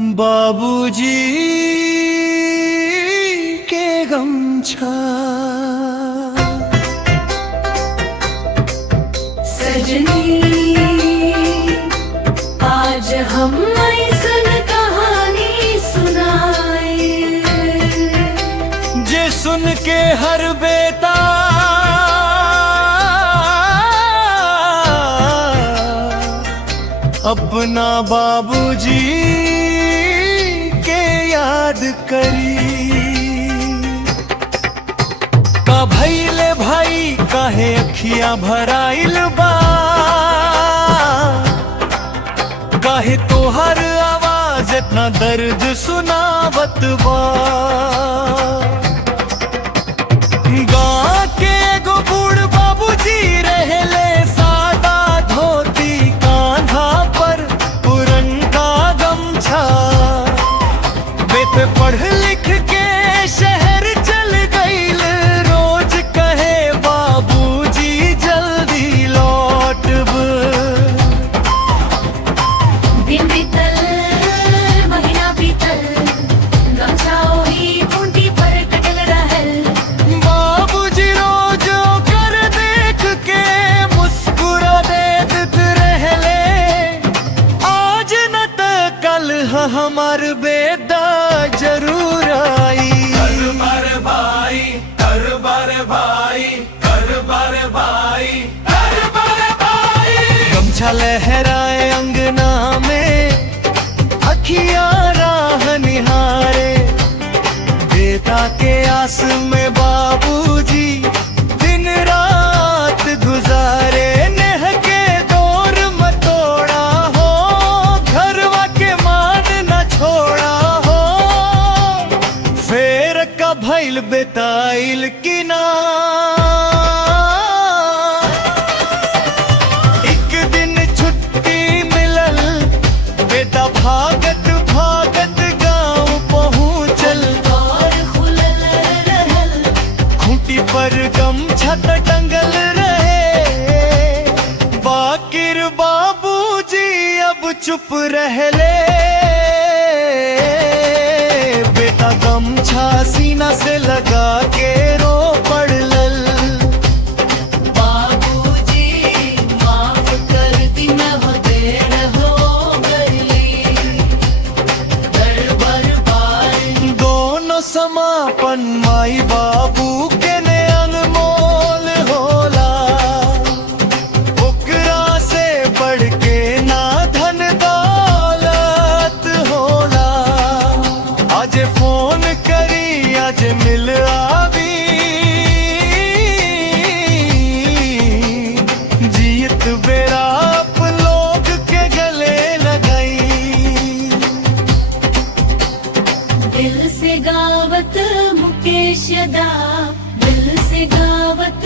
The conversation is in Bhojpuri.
बाबूजी के गमछा सजनी आज हम ऐसन कहानी सुनाए जे सुन के हर बेटा अपना बाबूजी के याद करी। का भैले भाई काहे अखियां भराइल बा, काहे तोहर आवाज इतना दर्द सुनावत बा। गाँव के एगो बूढ़ बाबूजी रहले सादा धोती कांधा पर पुरनका गमछा। बेट पढ़ लिख के शहर चल गईल, रोज कहे बाबूजी जल्दी लौटब। दिन बीतल महीना बीतल गमछा ओही खूंटी पर कटल रहल। बाबूजी रोज कर देख के मुस्कुरा देत रहले, आज न त कल हमार बेदा जरूर आई। करबर भाई करबर भाई करबर भाई करबर भाई। गमछा लहराए अंगना में, अखियां राह निहारे। बेटा के आस में बाबूजी दिन रात गुजारे। नेह के दौर में तोड़ा हो, घरवा के मान न छोड़ा हो। फेर का भइल बेताइल की ना, एक दिन छुट्टी मिलल, बेटा भागत भागत गांव पहुंचल। और खुलल रहल खूंटी पर गमछा त टंगल रहे, बाकिर बाबूजी अब चुप रहले। बेटा गमछा सीना से लगा के रो पड़लल। बाबूजी माफ कर दी मैं हो देर हो गई। दरबार पार दोनों समापन माई बाबू के ने अनमोल होला। ओकरा से बढ़ के ना धन दौलत होला। आज फोन करी आज मिल आवी, जीत बेरा आप लोग के गले लगाई। दिल से गावत मुकेश दा, दिल से गावत